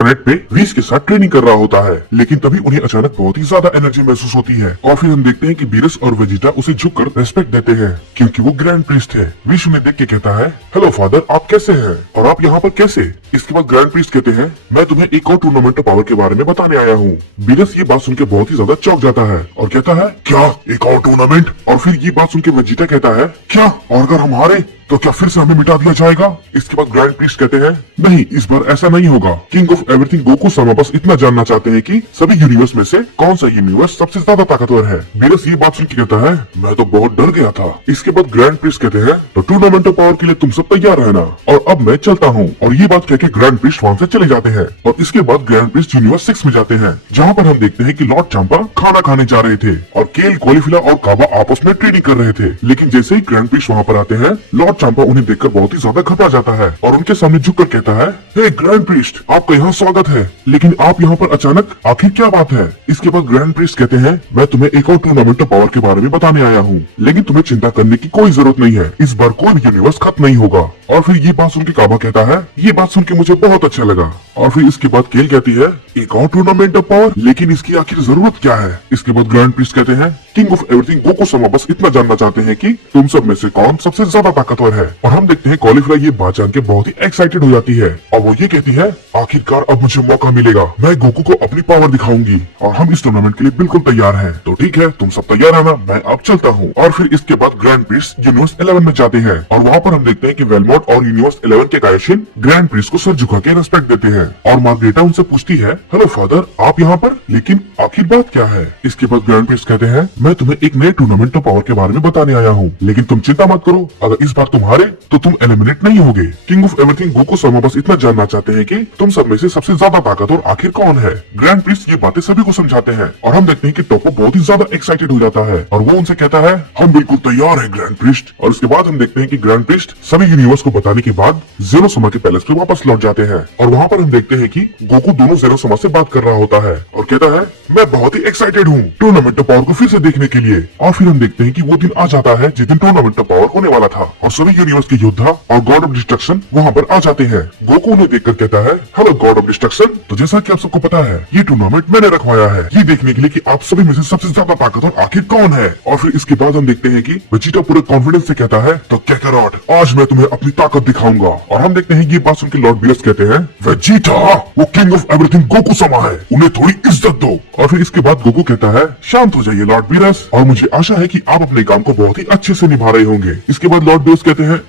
Planet पे वीस के साथ ट्रेनिंग कर रहा होता है, लेकिन तभी उन्हें अचानक बहुत ही ज्यादा एनर्जी महसूस होती है और फिर हम देखते हैं कि बीरस और वेजिटा उसे झुककर रेस्पेक्ट देते हैं क्योंकि वो ग्रैंड प्रीस्ट है। विश उन्हें देख के कहता है, हेलो फादर, आप कैसे हैं और आप यहाँ पर कैसे? इसके बाद ग्रैंड प्रीस्ट कहते हैं, मैं तुम्हें एक और टूर्नामेंट पावर के बारे में बताने आया हूँ। बीरस ये बात सुनकर बहुत ही ज्यादा चौंक जाता है और कहता है, क्या एक और टूर्नामेंट? और फिर ये बात सुनकर वेजिटा कहता है, क्या, और अगर हम हारे तो क्या फिर से हमें मिटा दिया जाएगा? इसके बाद ग्रैंड प्रीस्ट कहते हैं, नहीं, इस बार ऐसा नहीं होगा। किंग ऑफ एवरीथिंग गोकू सामा बस इतना जानना चाहते हैं कि सभी यूनिवर्स में से कौन सा यूनिवर्स सबसे ज्यादा ताकतवर है। बीरस ये बात सुन के कहता है, मैं तो बहुत डर गया था। इसके बाद ग्रैंड प्रीस्ट कहते हैं, तो टूर्नामेंट ऑफ पावर के लिए तुम सब तैयार रहना और अब मैं चलता हूँ। और ये बात कहकर ग्रैंड प्रीस्ट वहाँ से चले जाते हैं और इसके बाद ग्रैंड प्रीस्ट यूनिवर्स 6 में जाते हैं, जहाँ पर हम देखते हैं कि लॉर्ड चांपा खाना खाने जा रहे थे और केल, कॉलीफिला और काबा आपस में ट्रेनिंग कर रहे थे। लेकिन जैसे ही ग्रैंड प्रीस्ट वहाँ पर आते हैं, लॉर्ड चांपा उन्हें देखकर बहुत ही ज्यादा घबरा जाता है और उनके सामने झुककर कहता है, हे ग्रैंड प्रीस्ट, आपका यहाँ स्वागत है, लेकिन आप यहाँ पर अचानक आखिर क्या बात है? इसके बाद ग्रैंड प्रीस्ट कहते हैं, मैं तुम्हें एक और टूर्नामेंट ऑफ पावर के बारे में बताने आया हूँ, लेकिन तुम्हें चिंता करने की कोई जरूरत नहीं है। इस बार कोई भी यूनिवर्स खत्म नहीं होगा। और फिर ये बात सुन के काबा कहता है, ये बात सुन के मुझे बहुत अच्छा लगा। और फिर इसके बाद केल कहती है, एक और टूर्नामेंट ऑफ पावर, लेकिन इसकी आखिर जरूरत क्या है? इसके बाद ग्रैंड प्रीस्ट कहते हैं, किंग ऑफ एवरीथिंग गोकू सामा बस इतना जानना चाहते हैं कि तुम सब में से कौन सबसे ज्यादा ताकतवर है। और हम देखते हैं कॉलीफ्लाई ये बात जान के बहुत ही एक्साइटेड हो जाती है और वो ये कहती है, आखिरकार अब मुझे मौका मिलेगा, मैं गोकू को अपनी पावर दिखाऊंगी और हम इस टूर्नामेंट के लिए बिल्कुल तैयार हैं। तो ठीक है, तुम सब तैयार है ना, मैं अब चलता हूँ। और फिर इसके बाद ग्रैंड प्रीस्ट यूनिवर्स 11 में जाते हैं और वहाँ पर हम देखते हैं कि वेलमोट और यूनिवर्स 11 के कायशिन ग्रैंड प्रीस्ट को सर झुका के रेस्पेक्ट देते हैं और मार्ग्रेटा उनसे पूछती है, हेलो फादर, आप यहाँ पर, लेकिन आखिर बात क्या है? इसके बाद ग्रैंड प्रीस्ट कहते हैं, मैं तुम्हें एक नए टूर्नामेंट ऑफ पावर के बारे में बताने आया हूँ, लेकिन तुम चिंता मत करो, अगर इस बार तुम हारे तो तुम एलिमिनेट नहीं होगे। किंग ऑफ एवरीथिंग गोकू सामा बस इतना जानना चाहते हैं कि तुम सब में से सबसे ज्यादा ताकतवर आखिर कौन है। ग्रैंड प्रीस्ट ये बातें सभी को समझाते हैं और हम देखते हैं कि टोपो बहुत ही ज्यादा एक्साइटेड हो जाता है और वो उनसे कहता है, हम बिल्कुल तैयार है ग्रैंड प्रीस्ट। और उसके बाद हम देखते हैं कि ग्रैंड प्रीस्ट सभी यूनिवर्स को बताने के बाद ज़ेरो सामा के पैलेस पे वापस लौट जाते हैं और वहाँ पर हम देखते हैं कि गोकू दोनों ज़ेरो सामा से बात कर रहा होता है और कहता है, मैं बहुत ही एक्साइटेड हूँ टूर्नामेंट ऑफ पावर को फिर से देखने के लिए। और फिर हम देखते हैं कि वो दिन आ जाता है जिस दिन टूर्नामेंट ऑफ पावर होने वाला था और सभी यूनिवर्स के योद्धा और गॉड ऑफ डिस्ट्रक्शन वहाँ पर आ जाते हैं। गोकू उन्हें देखकर कहता है, हेलो गॉड ऑफ डिस्ट्रक्शन, तो जैसा कि आप सबको पता है, ये टूर्नामेंट मैंने रखवाया है ये देखने के लिए कि आप सभी में से सबसे ज्यादा ताकतवर आखिर कौन है। और फिर इसके बाद हम देखते हैं कि वेजिटा पूरे कॉन्फिडेंस से कहता है, तो कैकारोट, आज मैं तुम्हें अपनी ताकत दिखाऊंगा। और हम देखते हैं ये बात सुनकर लॉर्ड बीरस कहते हैं, वेजिटा, वो किंग ऑफ एवरीथिंग गोकू सामा है, उन्हें थोड़ी इज्जत दो। और फिर इसके बाद गोकू कहता है, शांत हो जाइए लॉर्ड बीरस, और मुझे आशा है कि आप अपने काम को बहुत ही अच्छे से निभा रहे होंगे। इसके बाद लॉर्ड बीरस कहते हैं,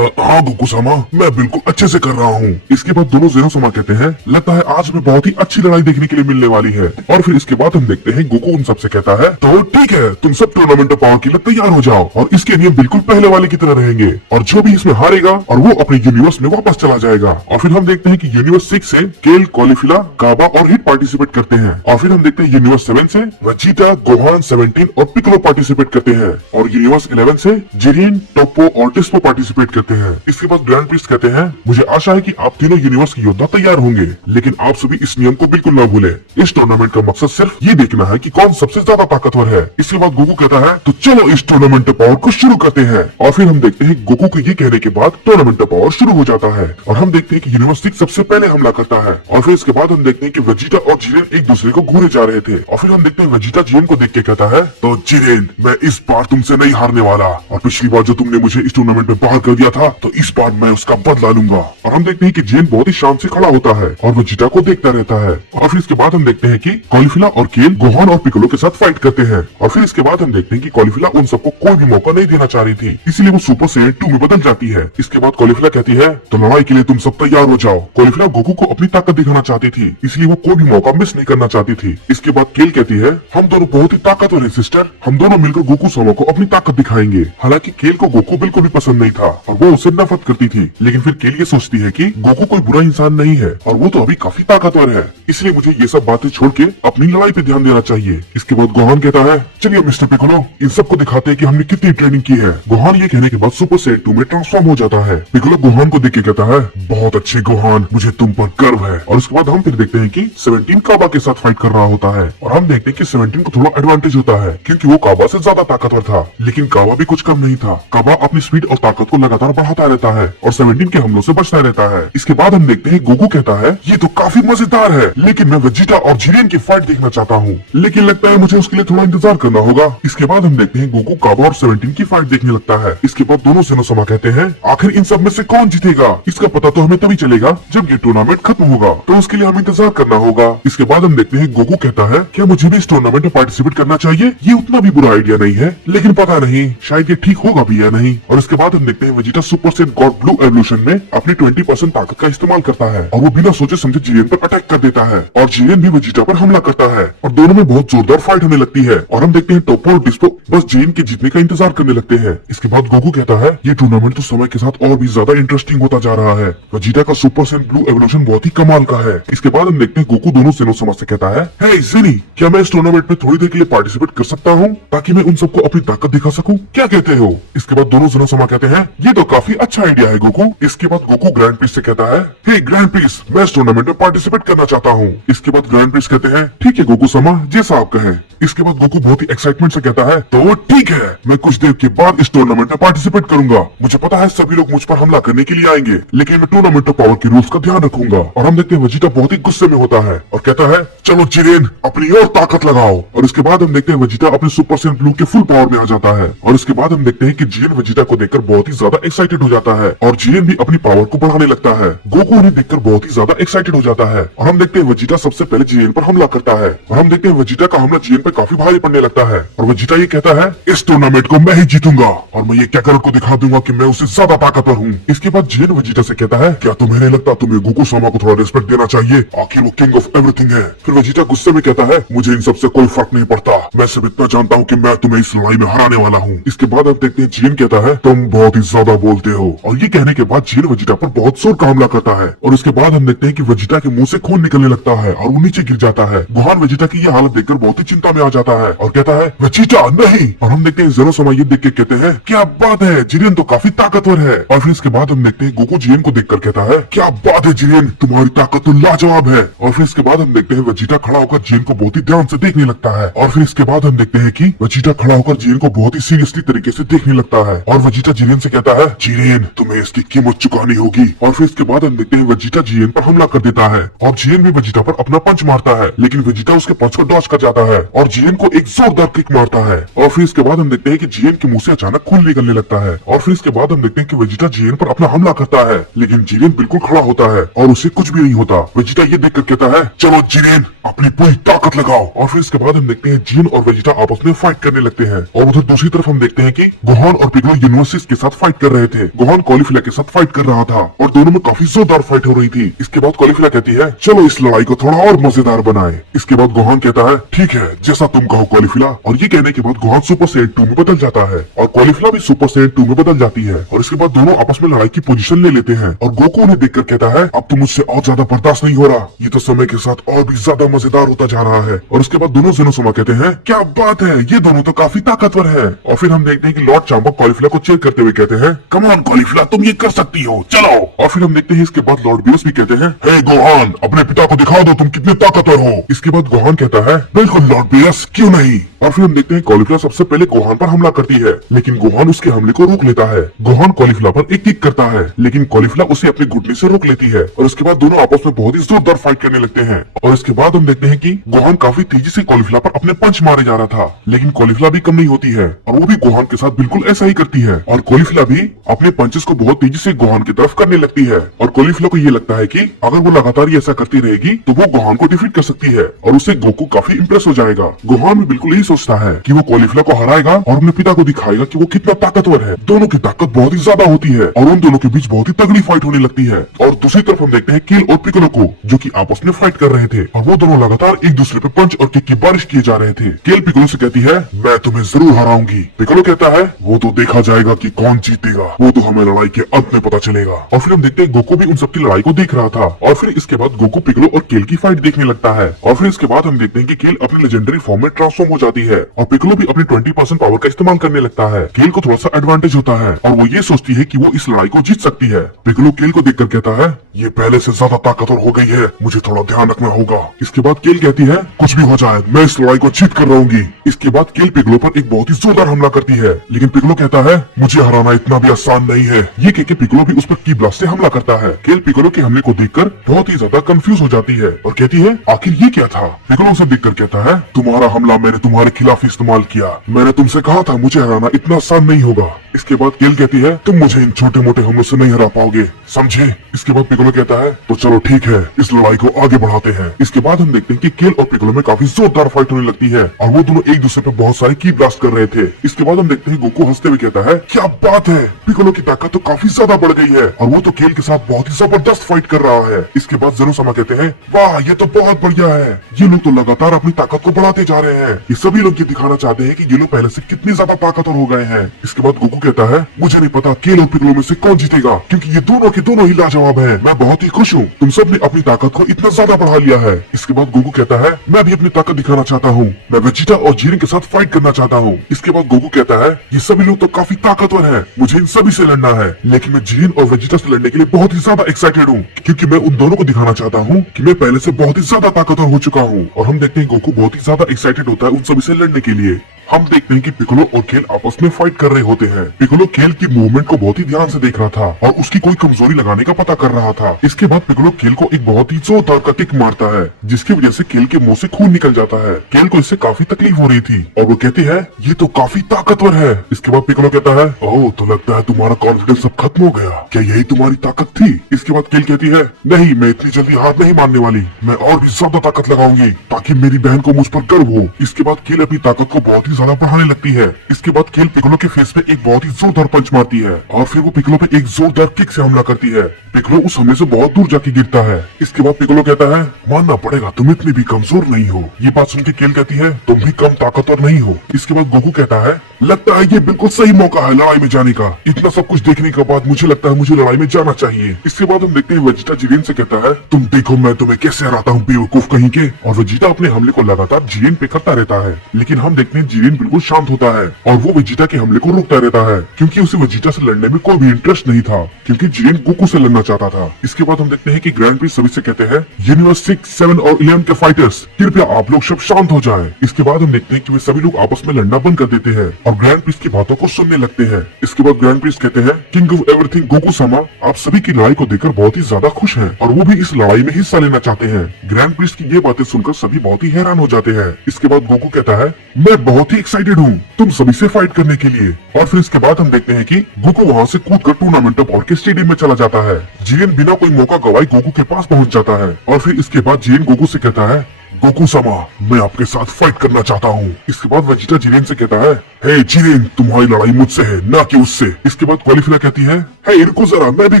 हाँ गोकू सामा, मैं बिल्कुल अच्छे से कर रहा हूँ। इसके बाद दोनों ज़ेरो सामा कहते हैं, लगता है आज में बहुत ही अच्छी लड़ाई देखने के लिए मिलने वाली है। और फिर इसके बाद हम देखते हैं गोकू उन सबसे कहता है, तो ठीक है, तुम सब टूर्नामेंट ऑफ पावर के लिए तैयार हो जाओ और इसके नियम बिल्कुल पहले वाले की तरह रहेंगे और जो भी इसमें हारेगा और वो अपने यूनिवर्स में वापस चला जाएगा। और फिर हम देखते हैं कि यूनिवर्स 6 से केल, कॉलीफिला, काबा और हिट पार्टिसिपेट करते हैं। और फिर हम देखते हैं यूनिवर्स 7 से वेजिटा, गोहान, 17 और पिक्कोलो पार्टिसिपेट करते हैं और यूनिवर्स 11 से जिरिन, टोप्पो और टिस्पो पार्टिसिपेट करते हैं। इसके बाद ग्रैंड प्रीस्ट कहते हैं, मुझे आशा है कि आप तीनों यूनिवर्स के योद्धा तैयार होंगे, लेकिन आप सभी इस नियम को बिल्कुल न भूलें। इस टूर्नामेंट का मकसद सिर्फ ये देखना है कि कौन सबसे ज्यादा ताकतवर है। इसके बाद गोकू कहता है, तो चलो इस टूर्नामेंट ऑफ पावर को शुरू करते हैं। और फिर हम देखते हैं गोकू के ये कहने के बाद टूर्नामेंट ऑफ पावर शुरू हो जाता है और हम देखते हैं कि यूनिवर्स 6 सबसे पहले हमला करता है। और फिर इसके बाद हम देखते हैं कि वेजिटा और जिरेन एक दूसरे को घूरे जा रहे थे। और फिर हम देखते हैं वेजिटा जिरेन को देख के कहता है, तो जिरेन, मैं इस बार तुमसे नहीं हारने वाला और पिछली बार जो तुमने मुझे इस टूर्नामेंट में बाहर कर दिया था, तो इस बार मैं उसका बदला लूंगा। और हम देखते हैं कि जिरेन बहुत ही शांत से खड़ा होता है और वेजिटा को देखता रहता है। और फिर इसके बाद हम देखते हैं कि कॉलीफिला और केल, गोहान और पिक्कोलो के साथ फाइट करते हैं। और फिर इसके बाद हम देखते हैं कि कॉलीफिला उन सबको कोई भी मौका नहीं देना चाह रही थी, इसलिए वो सुपर सैयन 2 में बदल जाती है। इसके बाद कॉलीफिला कहती है, तो लड़ाई के लिए तुम सब तैयार हो जाओ। कॉलीफिला गोकू को अपनी ताकत दिखाना चाहती थी, इसलिए वो कोई भी मौका मिस नहीं करना चाहती थी। इसके बाद केल कहती है, हम दोनों बहुत ही ताकतवर है सिस्टर, हम दोनों मिलकर गोकू सामा को अपनी ताकत दिखाएंगे। हालांकि केल को गोकू बिल्कुल भी पसंद नहीं था और वो उससे नफरत करती थी, लेकिन फिर केल ये सोचती है कि गोकू कोई बुरा इंसान नहीं है और वो तो अभी काफी ताकतवर है, इसलिए मुझे ये सब बातें छोड़ के अपनी लड़ाई पे ध्यान देना चाहिए। इसके बाद गोहान कहता है, चलिए मिस्टर पिक्कोलो, इन सबको दिखाते हैं कि हमने कितनी ट्रेनिंग की है। गोहान ये कहने के बाद सुपर सैयन 2 में ट्रांसफॉर्म हो जाता है। पिक्कोलो गोहान को देख के कहता है, बहुत अच्छे गोहान, मुझे तुम पर गर्व है। और उसके बाद हम फिर देखते हैं कि 17 काबा के साथ फाइट कर रहा होता है और हम देखते हैं कि 17 को थोड़ा एडवांटेज होता है क्योंकि वो काबा से ज्यादा ताकतवर था, लेकिन काबा भी कुछ कम नहीं था। काबा अपनी स्पीड और ताकत को लगातार बढ़ाता रहता है और 17 के हमलों से बचता रहता है। इसके बाद हम देखते हैं गोकू कहता है ये तो काफी मजेदार है, लेकिन मैं वेजिटा और जिरेन की फाइट देखना चाहता हूँ, लेकिन लगता है मुझे उसके लिए थोड़ा इंतजार करना होगा। इसके बाद हम देखते हैं गोकू काबा और 17 की फाइट देखने लगता है। इसके बाद दोनों सेनोसमा कहते हैं आखिर इन सब में से कौन जीतेगा, इसका पता तो हमें तभी चलेगा जब ये टूर्नामेंट खत्म होगा, तो उसके लिए हमें इंतजार करना होगा। इसके बाद हम देखते हैं गोकू कहता है क्या मुझे भी इस टूर्नामेंट में पार्टिसिपेट करना चाहिए, ये उतना भी बुरा आइडिया नहीं है, लेकिन पता नहीं शायद ये ठीक होगा भी या नहीं। और इसके बाद हम देखते हैं Vegeta super Sen God blue evolution में अपनी 20% ताकत का इस्तेमाल करता है और वो बिना सोचे समझे जिरेन पर अटैक कर देता है और जिरेन भी वेजिटा पर हमला करता है और दोनों में बहुत जोरदार फाइट होने लगती है। और हम देखते हैं टोपो और डिस्पो बस जिरेन के जीतने का इंतजार करने लगते हैं। इसके बाद गोकू कहता है ये टूर्नामेंट तो समय के साथ और भी ज्यादा इंटरेस्टिंग होता जा रहा है, वेजिटा का सुपर सेन ब्लू एवोल्यूशन बहुत ही कमाल का है। इसके बाद हम देखते हैं गोकू दोनों सेनोसमा से कहता है हे ज़ेनी, क्या मैं इस टूर्नामेंट में थोड़ी देर के लिए पार्टिसिपेट कर सकता हूँ ताकि मैं उन सबको अपनी ताकत दिखा सकूं, क्या कहते हो? इसके बाद दोनों सेनोसमा कहते हैं ये तो काफी अच्छा आइडिया है गोकू। इसके बाद गोकू ग्रैंड प्रिंस से कहता है हे ग्रैंड प्रिंस, मैं इस टूर्नामेंट में पार्टिसिपेट करना चाहता हूँ। इसके बाद ग्रैंड प्रिंस कहते हैं ठीक है गोकू समा, जैसा आप कहें। इसके बाद गोकू बहुत ही एक्साइटमेंट से कहता है तो ठीक है, मैं कुछ देर के बाद इस टूर्नामेंट में पार्टिसिपेट करूंगा। मुझे पता है सभी लोग मुझ पर हमला करने के लिए आएंगे, लेकिन मैं टूर्नामेंट ऑफ पावर के रूल्स का ध्यान रखूंगा। और हम देखते हैं वेजिटा बहुत ही गुस्से में होता है और कहता है चलो जिरेन अपनी और ताकत लगाओ। और इसके बाद हम देखते हैं वेजिटा अपने सुपर सेन ब्लू के फुल पावर में आ जाता है। और इसके बाद हम देखते हैं कि जिरेन वेजिटा को देखकर बहुत ही ज्यादा एक्साइटेड हो जाता है और जिरेन भी अपनी पावर को बढ़ाने लगता है। गोकू उन्हें देखकर बहुत ही ज्यादा एक्साइटेड हो जाता है और हम देखते हैं वेजिटा सबसे पहले जिरेन पर हमला करता है और हम देखते हैं वेजिटा का हमला जिरेन पर काफी भारी पड़ने लगता है और वेजिटा ये कहता है इस टूर्नामेंट को मैं ही जीतूंगा और मैं ये कैकरॉट को दिखा दूंगा कि मैं उससे ज्यादा ताकतवर हूँ। इसके बाद जिरेन वेजिटा से कहता है क्या तुम्हें नहीं लगता तुम्हें गोकू सामा को थोड़ा रिस्पेक्ट देना चाहिए, आखिर वो किंग ऑफ एवरीथिंग है। फिर वेजिटा गुस्से में कहता है मुझे इन सबसे कोई फर्क नहीं पड़ता, मैं सिर्फ इतना जानता हूँ कि मैं तुम्हें इस लड़ाई में हराने वाला हूँ। इसके बाद अब देखते हैं जिरेन कहता है तुम बहुत ही ज्यादा बोलते हो और ये कहने के बाद जिरेन वेजिटा पर बहुत जोर का हमला करता है और उसके बाद हम देखते हैं कि वेजिटा के मुंह से खून निकलने लगता है और वो नीचे गिर जाता है। गोहान वेजिटा की ये हालत देखकर बहुत ही चिंता में आ जाता है और कहता है वेजिटा नहीं। और हम देखते हैं ज़ेनोसमा ये देख के कहते हैं क्या बात है, जिरेन तो काफी ताकतवर है। और फिर इसके बाद हम देखते हैं गोकू जिरेन को देखकर कहता है क्या बात है जिरेन, तुम्हारी ताकत तो लाजवाब है। और फिर इसके बाद हम देखते हैं वेजिटा खड़ा होकर जिरेन को बहुत ही ध्यान से देखने लगता है और फिर इसके बाद हम देखते हैं कि वेजिटा खड़ा होकर जिरेन को बहुत ही सीरियसली तरीके से देखने लगता है और वेजिटा जिरेन से कहता है जिरेन तुम्हें इसकी कीमत चुकानी होगी। और फिर इसके बाद हम देखते हैं वेजिटा जिरेन पर हमला कर देता है और जिरेन भी वेजिटा पर अपना पंच मारता है, लेकिन वेजिटा उसके पंच को डॉज कर जाता है और जिरेन को एक जोरदार किक मारता है। और फिर इसके बाद हम देखते हैं कि जिरेन के मुंह से अचानक खून निकलने लगता है और फिर इसके बाद हम देखते हैं कि वेजिटा जिरेन पर अपना हमला करता है, लेकिन जिरेन बिल्कुल खड़ा होता है और उसे कुछ भी नहीं होता। वेजिटा ये देखकर कहता है चलो जिरेन अपनी पूरी ताकत लगाओ। और फिर इसके बाद हम देखते हैं जिरेन और वेजिटा आपस में फाइट करने लगते हैं और उधर दूसरी तरफ हम देखते हैं कि गोहान और पिगलो यूनिवर्सिस के साथ फाइट कर रहे थे। गोहान कॉलीफिला के साथ फाइट कर रहा था और दोनों में काफी जोरदार फाइट हो रही थी। इसके बाद कॉलीफिला कहती है चलो इस लड़ाई को थोड़ा और मजेदार बनाए। इसके बाद गोहान कहता है ठीक है जैसा तुम कहो कॉलीफिला। और ये कहने के बाद गोहान सुपर सैयन 2 में बदल जाता है और कॉलीफिला भी सुपर सैयन 2 में बदल जाती है और इसके बाद दोनों आपस में लड़ाई की पोजीशन ले लेते हैं और गोकू उन्हें देखकर कहता है अब तो मुझसे और ज्यादा बर्दाश्त नहीं हो रहा, ये तो समय के साथ और भी ज्यादा मजेदार होता जा रहा है। और उसके बाद दोनों ज़ेनोसमा कहते हैं क्या बात है, ये दोनों तो काफी ताकतवर है। और फिर हम देखते हैं कि लॉर्ड चांबा कॉलीफिला को चेयर करते हुए कहते हैं कम ऑन कॉलीफिला तुम ये कर सकती हो, चलो। और फिर हम देखते हैं इसके बाद लॉर्ड बीरस भी कहते हैं हे गोहान अपने पिता को दिखा दो तुम कितने ताकतवर हो। इसके बाद गोहान कहता है बिल्कुल लॉर्ड बीरस, क्यों नहीं। और फिर हम देखते हैं कॉलीफिला सबसे पहले गोहान पर हमला करती है, लेकिन गोहान उसके हमले को रोक लेता है। गोहान कॉलीफिला पर एक किक करता है, लेकिन कॉलीफिला उसे अपने घुटने से रोक लेती है और उसके बाद दोनों आपस में बहुत ही जोरदार फाइट करने लगते हैं। और इसके बाद हम देखते हैं कि गोहान काफी तेजी से कॉलीफिला पर अपने पंच मारे जा रहा था, लेकिन कॉलीफिला भी कम नहीं होती है और वो भी गोहान के साथ बिल्कुल ऐसा ही करती है और कॉलीफिला भी अपने पंचेस को बहुत तेजी से गोहान की तरफ करने लगती है। और कॉलीफिला को ये लगता है कि अगर वो लगातार ऐसा करती रहेगी तो वो गोहान को डिफीट कर सकती है और उससे गोकू काफी इंप्रेस हो जाएगा। गोहान भी बिल्कुल यही सोचता है कि वो कॉलीफिला को हराएगा और अपने पिता को दिखाएगा कि वो कितना ताकतवर है। दोनों की ताकत बहुत ही ज्यादा होती है और उन दोनों के बीच बहुत ही तगड़ी फाइट होने लगती है। और दूसरी तरफ हम देखते हैं किल और पिकोलो को जो कि आपस में फाइट कर रहे थे और वो दोनों लगातार एक दूसरे पे पंच और किक की बारिश किए जा रहे थे। किल पिकोलो से कहती है मैं तुम्हें जरूर हराऊंगी। पिकोलो कहता है वो तो देखा जाएगा कि कौन जीतेगा, वो तो हमें लड़ाई के अंत में पता चलेगा। और फिर हम देखते हैं गोकू भी उन सबकी लड़ाई को देख रहा था और फिर इसके बाद गोकू पिकोलो और किल की फाइट देखने लगता है और फिर इसके बाद हम देखते हैं कि किल अपनी लेजेंडरी फॉर्म में ट्रांसफॉर्म हो जाती है और पिकोलो भी अपनी 20% पावर का इस्तेमाल करने लगता है। किल को थोड़ा सा एडवांटेज होता है और वो ये सोचती है कि वो इस लड़ाई को जीत सकती है। पिकोलो किल को देखकर कहता है ये पहले से ज्यादा ताकतवर हो गई है, मुझे थोड़ा ध्यान रखना होगा। इसके बाद केल कहती है कुछ भी हो जाए मैं इस लड़ाई को जीत कर रहूंगी। इसके बाद केल पिगलो पर एक बहुत ही जोरदार हमला करती है, लेकिन पिगलो कहता है मुझे हराना इतना भी आसान नहीं है। ये कह के पिगलो भी उस पर की ब्लास्ट से हमला करता है। केल पिगलो के हमले को देखकर बहुत ही ज्यादा कंफ्यूज हो जाती है और कहती है आखिर ये क्या था। पिगलो उसे देखकर कहता है तुम्हारा हमला मैंने तुम्हारे खिलाफ इस्तेमाल किया, मैंने तुमसे कहा था मुझे हराना इतना आसान नहीं होगा। इसके बाद केल कहती है तुम मुझे इन छोटे मोटे हमलों से नहीं हरा पाओगे, समझे। इसके बाद पिगलो कहता है तो चलो ठीक है, इस लड़ाई को आगे बढ़ाते हैं। इसके बाद हम देखते हैं कि केल और पिगलो में काफी जोरदार फाइट होने लगती है और वो दोनों एक दूसरे पे बहुत सारे की ब्लास्ट कर रहे थे। इसके बाद हम देखते हैं गोकू हंसते हुए कहता है क्या बात है, पिगलो की ताकत तो काफी ज्यादा बढ़ गई है और वो तो केल के साथ बहुत ही जबरदस्त फाइट कर रहा है। इसके बाद ज़ेनोसामा कहते हैं वाह ये तो बहुत बढ़िया है, ये लोग तो लगातार अपनी ताकत को बढ़ाते जा रहे हैं। ये सभी लोग ये दिखाना चाहते हैं कि ये लोग पहले से कितनी ज्यादा ताकतवर हो गए हैं। इसके बाद गोकू कहता है मुझे नहीं पता केल और पिगलो में से कौन जीतेगा, क्योंकि ये दोनों के दोनों ही लाजवाब है। मैं बहुत ही खुश हूँ तुम सब ने अपनी ताकत को इतना ज्यादा बढ़ा लिया है। इसके बाद गोकू कहता है मैं भी अपनी ताकत दिखाना चाहता हूँ, मैं वेजिटा और जीरेन के साथ फाइट करना चाहता हूँ। इसके बाद गोकू कहता है ये सभी लोग तो काफी ताकतवर हैं, मुझे इन सभी से लड़ना है, लेकिन मैं जीरेन और वेजिटा से लड़ने के लिए बहुत ही ज्यादा एक्साइटेड हूँ, क्योंकि मैं उन दोनों को दिखाना चाहता हूँ कि मैं पहले से बहुत ही ज्यादा ताकतवर हो चुका हूँ। और हम देखते हैं गोकू बहुत ही ज्यादा एक्साइटेड होता है उन सभी से लड़ने के लिए। हम देखते हैं कि पिकोलो और केल आपस में फाइट कर रहे होते हैं। पिकोलो केल की मूवमेंट को बहुत ही ध्यान से देख रहा था और उसकी कोई कमजोरी लगाने का पता कर रहा था। इसके बाद पिकोलो केल को एक बहुत ही जोरदार का किक मारता है, जिसकी वजह से केल के मुंह से खून निकल जाता है। केल को इससे काफी तकलीफ हो रही थी और वो कहती है ये तो काफी ताकतवर है। इसके बाद पिकोलो कहता है ओह तो लगता है तुम्हारा कॉन्फिडेंस सब खत्म हो गया, क्या यही तुम्हारी ताकत थी। इसके बाद केल कहती है नहीं, मैं इतनी जल्दी हार नहीं मानने वाली, मैं और भी ज्यादा ताकत लगाऊंगी ताकि मेरी बहन को मुझ पर गर्व हो। इसके बाद केल अपनी ताकत को बहुत ही ज्यादा बढ़ाने लगती है। इसके बाद केल पिकोलो के फेस पे एक बहुत ही जोरदार पंच मारती है और फिर वो पिकोलो पे एक जोरदार किक से हमला करती है। पिकोलो उस हमले से बहुत दूर जाके गिरता है। इसके बाद पिकोलो कहता है मानना पड़ेगा तुम इतनी भी कमजोर नहीं हो। ये बात सुन के केल कहती है तुम भी कम ताकतवर नहीं हो। इसके बाद गोकू कहता है लगता है ये बिल्कुल सही मौका है लड़ाई में जाने का, इतना सब कुछ देखने के बाद मुझे लगता है मुझे लड़ाई में जाना चाहिए। इसके बाद हम देखते हैं वेजिटा जीरेन से कहता है तुम देखो मैं तुम्हें कैसे हराता हूँ बेवकूफ कहीं के। और वेजिटा अपने हमले को लगातार जीरेन पे करता रहता है, लेकिन हम देखते हैं जीरेन बिल्कुल शांत होता है और वो वेजिटा के हमले को रोकता रहता है, क्योंकि उसे वेजिटा से लड़ने में कोई भी इंटरेस्ट नहीं था, क्योंकि जीरेन गोकू से लड़ना चाहता था। इसके बाद हम देखते हैं कि ग्रैंड प्रिंस सभी से कहते हैं यूनिवर्स 6, 7 और 11 के फाइटर्स कृपया आप लोग सब शांत हो जाएं। इसके बाद हम देखते हैं कि वे सभी लोग आपस में लड़ना बंद कर देते हैं और ग्रैंड प्रिंस की बातों को सुनने लगते हैं। इसके बाद ग्रैंड प्रिंस कहते हैं किंग ऑफ एवरीथिंग गोकू सामा आप सभी की लड़ाई को देखकर बहुत ही ज्यादा खुश हैं और वो भी इस लड़ाई में हिस्सा लेना चाहते हैं। ग्रैंड प्रिंस की ये बातें सुनकर सभी बहुत ही हैरान हो जाते हैं। इसके बाद गोकू कहता है मैं बहुत ही एक्साइटेड हूँ तुम सभी से फाइट करने के लिए। और फिर इसके बाद हम देखते हैं कि गोकू वहाँ से कूदकर टूर्नामेंट ऑफ के स्टेडियम में चला जाता है। जीएन बिना कोई मौका गवाए गोकू के पास पहुँच जाता है और फिर इसके बाद जीएन गोकू से कहता है गोकू सामा मैं आपके साथ फाइट करना चाहता हूँ। इसके बाद वेजिटा जीरेन से कहता है हे जीरेन तुम्हारी लड़ाई मुझसे है ना कि उससे। इसके बाद क्वालिफिला कहती है हे रुको जरा मैं भी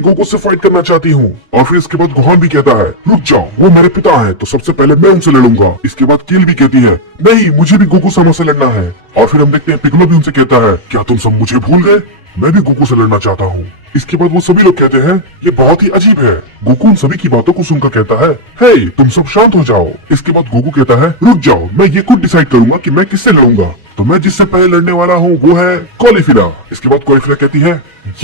गोकू से फाइट करना चाहती हूँ। और फिर इसके बाद गोहान भी कहता है रुक जाओ वो मेरे पिता है तो सबसे पहले मैं उनसे लड़ूंगा। इसके बाद केल भी कहती है नहीं मुझे भी गोकू सामा से लड़ना है। और फिर हम देखते हैं पिगलो भी उनसे कहता है क्या तुम सब मुझे भूल गए, मैं भी गोकू से लड़ना चाहता हूँ। इसके बाद वो सभी लोग कहते हैं ये बहुत ही अजीब है। गोकू उन सभी की बातों को सुनकर कहता है हे तुम सब शांत हो जाओ। इसके बाद गोकू कहता है रुक जाओ मैं ये खुद डिसाइड करूंगा कि मैं किससे लड़ूंगा, तो मैं जिससे पहले लड़ने वाला हूँ वो है क्वालिफिला। इसके बाद क्वालिफिला कहती है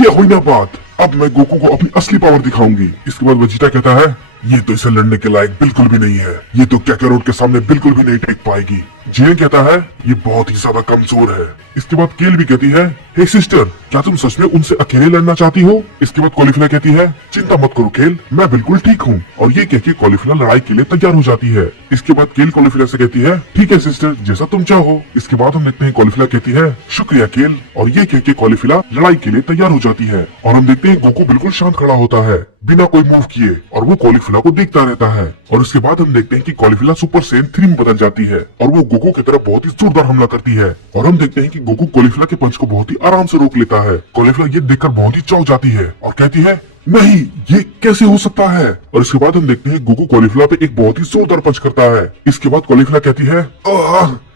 ये हुई ना बात, अब मैं गोकू को अपनी असली पावर दिखाऊंगी। इसके बाद वेजिटा कहता है ये तो इसे लड़ने के लायक बिल्कुल भी नहीं है, ये तो कैकारोट के सामने बिल्कुल भी नहीं टेक पाएगी। जीएन कहता है ये बहुत ही ज्यादा कमजोर है। इसके बाद केल भी कहती है हे सिस्टर क्या तुम सच में उनसे अकेले लड़ना चाहती हो। इसके बाद क्वालिफिला कहती है चिंता मत करो केल मैं बिल्कुल ठीक हूँ। और ये कह के क्वालिफिला लड़ाई के लिए तैयार हो जाती है। इसके बाद केल क्वालिफिला से कहती है ठीक है सिस्टर जैसा तुम चाहो। इसके बाद हम देखते हैं क्वालिफिला कहती है शुक्रिया केल, और ये कह के क्वालिफिला लड़ाई के लिए तैयार हो जाती है। और हम देखते हैं गोकू बिल्कुल शांत खड़ा होता है बिना कोई मूव किए और वो क्वालिफिला को देखता रहता है। और उसके बाद हम देखते हैं कि क्वालिफिला सुपर सैयन 3 में बदल जाती है और वो गोकू की तरफ बहुत ही जोरदार हमला करती है। और हम देखते हैं कि गोकू क्वालिफिला के पंच को बहुत ही आराम से रोक लेता है। क्वालिफिला ये देखकर बहुत ही चौंक जाती है और कहती है नहीं ये कैसे हो सकता है। और इसके बाद हम देखते हैं गोकू क्वालिफिला पे एक बहुत ही जोरदार पंच करता है। इसके बाद क्वालिफिला कहती है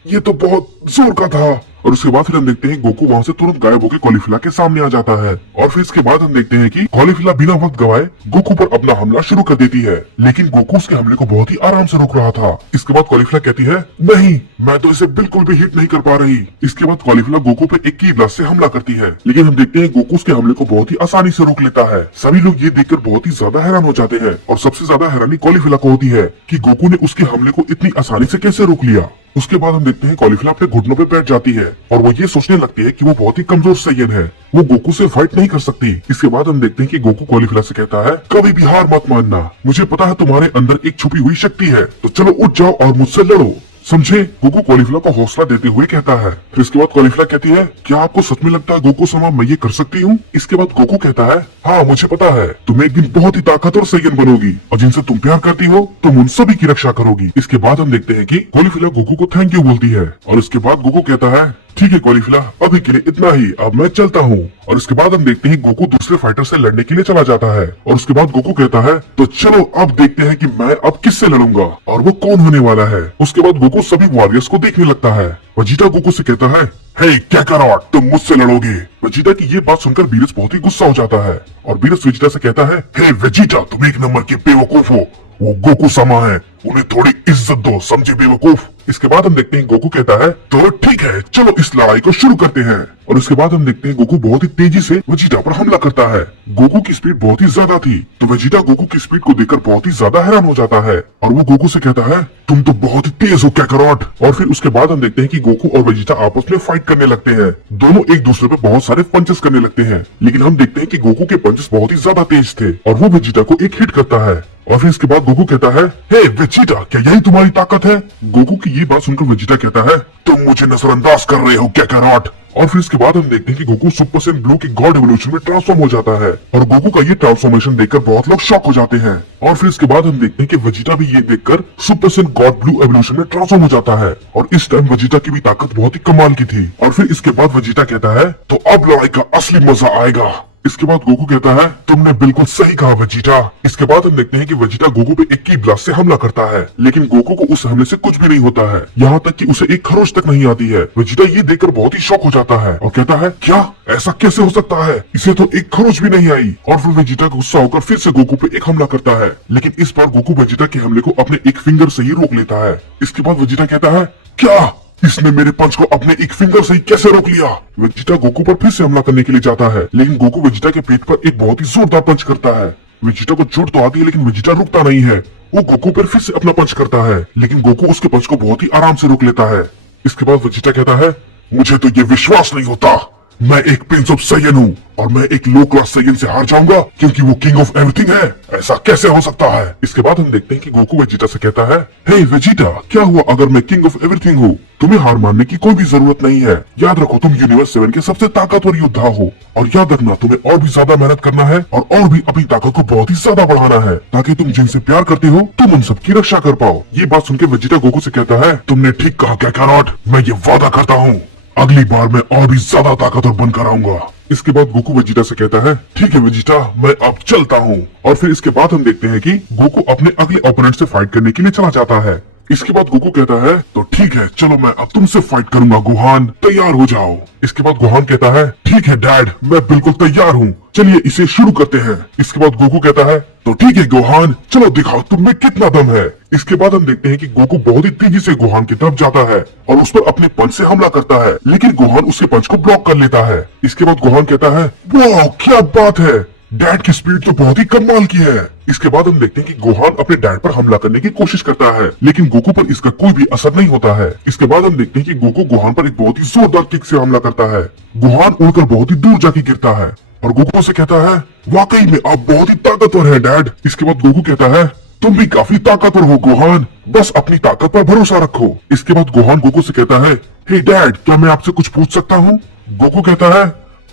ये तो बहुत जोर का था। और उसके बाद फिर हम देखते हैं गोकू वहाँ से तुरंत गायब होकर कॉलीफिला के सामने आ जाता है। और फिर इसके बाद हम देखते हैं कि कॉलीफिला बिना वक्त गवाए गोकू पर अपना हमला शुरू कर देती है, लेकिन गोकू उसके हमले को बहुत ही आराम से रोक रहा था। इसके बाद कॉलीफिला कहती है, नहीं, मैं तो इसे बिल्कुल भी हिट नहीं कर पा रही। इसके बाद कॉलीफिला गोकू पे एक की ब्लास्ट से हमला करती है, लेकिन हम देखते हैं गोकू उसके हमले को बहुत ही आसानी से रोक लेता है। सभी लोग ये देखकर बहुत ही ज्यादा हैरान हो जाते हैं और सबसे ज्यादा हैरानी कॉलीफिला को होती है कि गोकू ने उसके हमले को इतनी आसानी से कैसे रोक लिया। उसके बाद हम देखते हैं कॉलीफिला अपने घुटनों पे बैठ जाती है और वो ये सोचने लगती है कि वो बहुत ही कमजोर सैयन है, वो गोकू से फाइट नहीं कर सकती। इसके बाद हम देखते हैं कि गोकू कॉलीफिला से कहता है, कभी भी हार मत मानना, मुझे पता है तुम्हारे अंदर एक छुपी हुई शक्ति है, तो चलो उठ जाओ और मुझसे लड़ो, समझे। गोकू कॉलीफिला को हौसला देते हुए कहता है। फिर इसके बाद कॉलीफिला कहती है, क्या आपको सच में लगता है गोकू समा मैं ये कर सकती हूँ? इसके बाद गोकू कहता है, हाँ मुझे पता है, तुम एक दिन बहुत ही ताकतवर सैयन बनोगी और जिनसे तुम प्यार करती हो तुम उन सभी की रक्षा करोगी। इसके बाद हम देखते हैं कि कॉलीफिला गोकू को थैंक यू बोलती है और इसके बाद गोकू कहता है, ठीक है कॉलीफिला, अभी के लिए इतना ही, अब मैं चलता हूँ। और इसके बाद हम देखते हैं गोकू दूसरे फाइटर से लड़ने के लिए चला जाता है और उसके बाद गोकू कहता है, तो चलो अब देखते हैं कि मैं अब किससे लड़ूंगा और वो कौन होने वाला है। उसके बाद गोकू सभी वॉरियर्स को देखने लगता है। वेजिटा गोकू से कहता है, हे काकारोट, तुम मुझसे लड़ोगे। वेजिटा की ये बात सुनकर बीरस बहुत ही गुस्सा हो जाता है और बीरस वेजिटा से कहता है, हे वेजिटा, तुम एक नंबर के बेवकूफ हो, वो गोकू समा है, उन्हें थोड़ी इज्जत दो, समझे बेवकूफ। इसके बाद हम देखते हैं गोकू कहता है, तो ठीक है, चलो इस लड़ाई को शुरू करते हैं। और इसके बाद हम देखते हैं गोकू बहुत ही तेजी से वेजिटा पर हमला करता है। गोकू की स्पीड बहुत ही ज्यादा थी, तो वेजिटा गोकू की स्पीड को देखकर बहुत ही ज्यादा हैरान हो जाता है और वो गोकू से कहता है, तुम तो बहुत ही तेज हो काकारोट। और फिर उसके बाद हम देखते हैं कि गोकू और वेजिटा आपस में फाइट करने लगते हैं। दोनों एक दूसरे पे बहुत सारे पंचेस करने लगते हैं, लेकिन हम देखते हैं कि गोकू के पंचेस बहुत ही ज्यादा तेज थे और वो वेजिटा को एक हिट करता है। और फिर इसके बाद गोकू कहता है, हे वेजिटा, क्या यही तुम्हारी ताकत है? गोकू की ये बात सुनकर वेजिटा कहता है, तुम मुझे नजरअंदाज कर रहे हो काकारोट। और फिर इसके बाद हम देखते हैं कि गोकू सुपर सैयन ब्लू की गॉड एवोल्यूशन में ट्रांसफॉर्म हो जाता है और गोकू का ये ट्रांसफॉर्मेशन देखकर बहुत लोग शॉक हो जाते हैं। और फिर इसके बाद हम देखते हैं कि वेजिटा भी ये देखकर super Saiyan God blue evolution में ट्रांसफॉर्म हो जाता है और इस टाइम वेजिटा की भी ताकत बहुत ही कमाल की थी। और फिर इसके बाद वेजिटा कहता है, तो अब लड़ाई का असली मजा आएगा। इसके बाद गोकू कहता है, तुमने बिल्कुल सही कहा वेजिटा। इसके बाद हम देखते हैं कि वेजिटा गोकू पे एक की ब्लास्ट से हमला करता है, लेकिन गोकू को उस हमले से कुछ भी नहीं होता है, यहाँ तक कि उसे एक खरोच तक नहीं आती है। वेजिटा ये देखकर बहुत ही शॉक हो जाता है और कहता है, क्या ऐसा कैसे हो सकता है, इसे तो एक खरोच भी नहीं आई। और फिर वेजिटा गुस्सा होकर फिर से गोकू पे एक हमला करता है, लेकिन इस बार गोकू वेजिटा के हमले को अपने एक फिंगर से ही रोक लेता है। इसके बाद वेजिटा कहता है, क्या इसने मेरे पंच को अपने एक फिंगर से ही कैसे रोक लिया? वेजिटा गोकू पर फिर से हमला करने के लिए जाता है, लेकिन गोकू वेजिटा के पेट पर एक बहुत ही जोरदार पंच करता है। वेजिटा को चोट तो आती है, लेकिन वेजिटा रुकता नहीं है। वो गोकू पर फिर से अपना पंच करता है, लेकिन गोकू उसके पंच को बहुत ही आराम से रोक लेता है। इसके बाद वेजिटा कहता है, मुझे तो ये विश्वास नहीं होता, मैं एक प्रिंस ऑफ सैयन हूँ और मैं एक लो क्लास सैयन से हार जाऊंगा क्योंकि वो किंग ऑफ एवरीथिंग है, ऐसा कैसे हो सकता है? इसके बाद हम देखते हैं कि गोकू वेजिटा से कहता है, हे वेजिटा, क्या हुआ अगर मैं किंग ऑफ एवरीथिंग हूँ? तुम्हें हार मानने की कोई भी जरूरत नहीं है। याद रखो, तुम यूनिवर्स 7 के सबसे ताकतवर योद्धा हो और याद रखना, तुम्हें और भी ज्यादा मेहनत करना है और भी अपनी ताकत को बहुत ही ज्यादा बढ़ाना है, ताकि तुम जिनसे प्यार करते हो तुम उन सबकी रक्षा कर पाओ। ये बात सुनकर वेजिटा गोकू से कहता है, तुमने ठीक कहा काकारोट, मैं ये वादा करता हूँ, अगली बार मैं और भी ज्यादा ताकतवर बनकर आऊंगा। इसके बाद गोकू वेजिटा से कहता है, ठीक है वेजिटा, मैं अब चलता हूँ। और फिर इसके बाद हम देखते हैं कि गोकू अपने अगले ओपोनेंट से फाइट करने के लिए चला जाता है। इसके बाद गोकू कहता है, तो ठीक है, चलो मैं अब तुमसे फाइट करूंगा गोहान, तैयार हो जाओ। इसके बाद गोहान कहता है, ठीक है डैड, मैं बिल्कुल तैयार हूँ, चलिए इसे शुरू करते हैं। इसके बाद गोकू कहता है, तो ठीक है गोहान, चलो दिखाओ तुम में कितना दम है। इसके बाद हम देखते हैं कि गोकू बहुत ही तेजी से गोहान की तरफ जाता है और उस पर अपने पंच से हमला करता है, लेकिन गोहान उसके पंच को ब्लॉक कर लेता है। इसके बाद गोहान कहता है, वाह क्या बात है, डैड की स्पीड तो बहुत ही कमाल की है। इसके बाद हम देखते हैं कि गोहान अपने डैड पर हमला करने की कोशिश करता है, लेकिन गोकू पर इसका कोई भी असर नहीं होता है। इसके बाद हम देखते हैं कि गोकू गोहान पर एक बहुत ही जोरदार किक से हमला करता है। गोहान उड़कर बहुत ही दूर जाके गिरता है और गोकू से कहता है, वाकई में आप बहुत ही ताकतवर हैं डैड। इसके बाद गोकू कहता है, तुम भी काफी ताकतवर हो गोहान, बस अपनी ताकत पर भरोसा रखो। इसके बाद गोहान गोकू से कहता है, हे डैड, क्या मैं आपसे कुछ पूछ सकता हूँ? गोकू कहता है,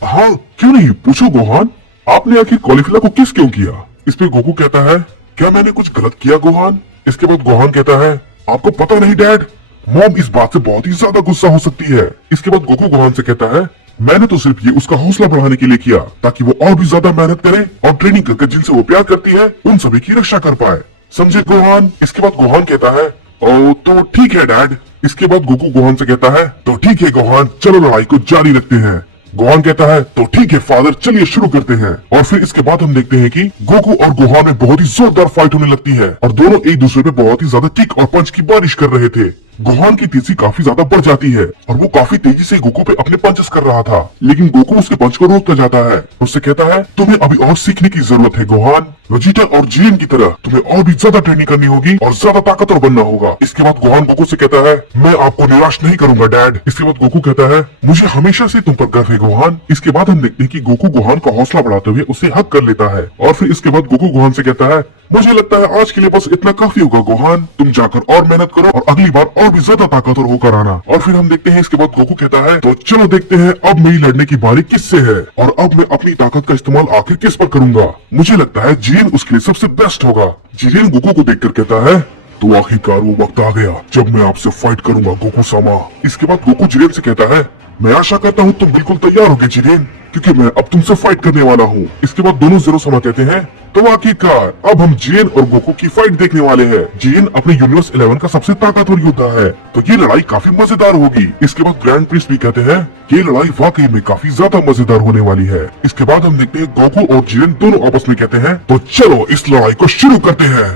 हाँ क्यों नहीं, पूछो गोहान, आपने आखिर कॉलीफिला को किस क्यों किया? इस पे गोकू कहता है, क्या मैंने कुछ गलत किया गोहान? इसके बाद गोहान कहता है, आपको पता नहीं डैड, मॉम इस बात से बहुत ही ज्यादा गुस्सा हो सकती है। इसके बाद गोकू गोहान से कहता है, मैंने तो सिर्फ ये उसका हौसला बढ़ाने के लिए किया ताकि वो और भी ज्यादा मेहनत करे और ट्रेनिंग करके जिनसे वो प्यार करती है उन सभी की रक्षा कर पाए, समझे गोहान? इसके बाद गोहान कहता है, ओ तो ठीक है डैड, इसके बाद गोकू गोहान से कहता है तो ठीक है गोहान, चलो लड़ाई को जारी रखते हैं। गोहान कहता है तो ठीक है फादर, चलिए शुरू करते हैं। और फिर इसके बाद हम देखते हैं कि गोकू और गोहान में बहुत ही जोरदार फाइट होने लगती है और दोनों एक दूसरे पे बहुत ही ज्यादा किक और पंच की बारिश कर रहे थे। गोहान की तेजी काफी ज्यादा बढ़ जाती है और वो काफी तेजी से गोकू पे अपने पंचेस कर रहा था, लेकिन गोकू उसके पंच को रोकता जाता है। उससे कहता है तुम्हें अभी और सीखने की जरूरत है गोहान, वेजिटा और जीएन की तरह तुम्हें और भी ज्यादा ट्रेनिंग करनी होगी और ज्यादा ताकतवर बनना होगा। इसके बाद गोहान गोकू से कहता है मैं आपको निराश नहीं करूंगा डैड। इसके बाद गोकू कहता है मुझे हमेशा से तुम पर गर्व है गोहान। इसके बाद हम देखते हैं कि गोकू गोहान का हौसला बढ़ाते हुए उसे हक कर लेता है और फिर इसके बाद गोकू गोहान से कहता है मुझे लगता है आज के लिए बस इतना काफी होगा गोहान, तुम जाकर और मेहनत करो और अगली बार और भी ज्यादा ताकतवर होकर आना। और फिर हम देखते हैं इसके बाद गोकू कहता है तो चलो देखते हैं अब मेरी लड़ने की बारी किससे है और अब मैं अपनी ताकत का इस्तेमाल आखिर किस पर करूंगा। मुझे लगता है जीएन उसके लिए सबसे बेस्ट होगा। जीएन गोकू को देखकर कहता है तो आखिरकार वो वक्त आ गया जब मैं आपसे फाइट करूंगा गोकू सामा। इसके बाद गोकू जिरेन से कहता है मैं आशा करता हूँ तुम बिल्कुल तैयार होगे जिरेन, क्योंकि मैं अब तुमसे फाइट करने वाला हूँ। इसके बाद दोनों जीरो सामा कहते हैं तो आखिरकार अब हम जीएन और गोकू की फाइट देखने वाले हैं। जीएन अपने यूनिवर्स 11 का सबसे ताकतवर योद्धा है, तो ये लड़ाई काफी मजेदार होगी। इसके बाद ग्रैंड प्रिंस भी कहते हैं ये लड़ाई वाकई में काफी ज्यादा मजेदार होने वाली है। इसके बाद हम देखते हैं गोकू और जीएन दोनों आपस में कहते हैं तो चलो इस लड़ाई को शुरू करते हैं।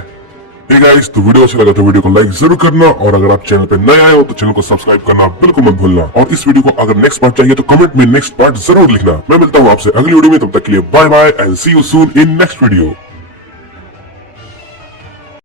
हे गाइस, तो वीडियो अच्छा लगा तो वीडियो को लाइक जरूर करना और अगर आप चैनल पे नए आए हो तो चैनल को सब्सक्राइब करना बिल्कुल मत भूलना। और इस वीडियो को अगर नेक्स्ट पार्ट चाहिए तो कमेंट में नेक्स्ट पार्ट जरूर लिखना। मैं मिलता हूँ आपसे अगली वीडियो में, तब तक के लिए bye bye and see you soon in next video.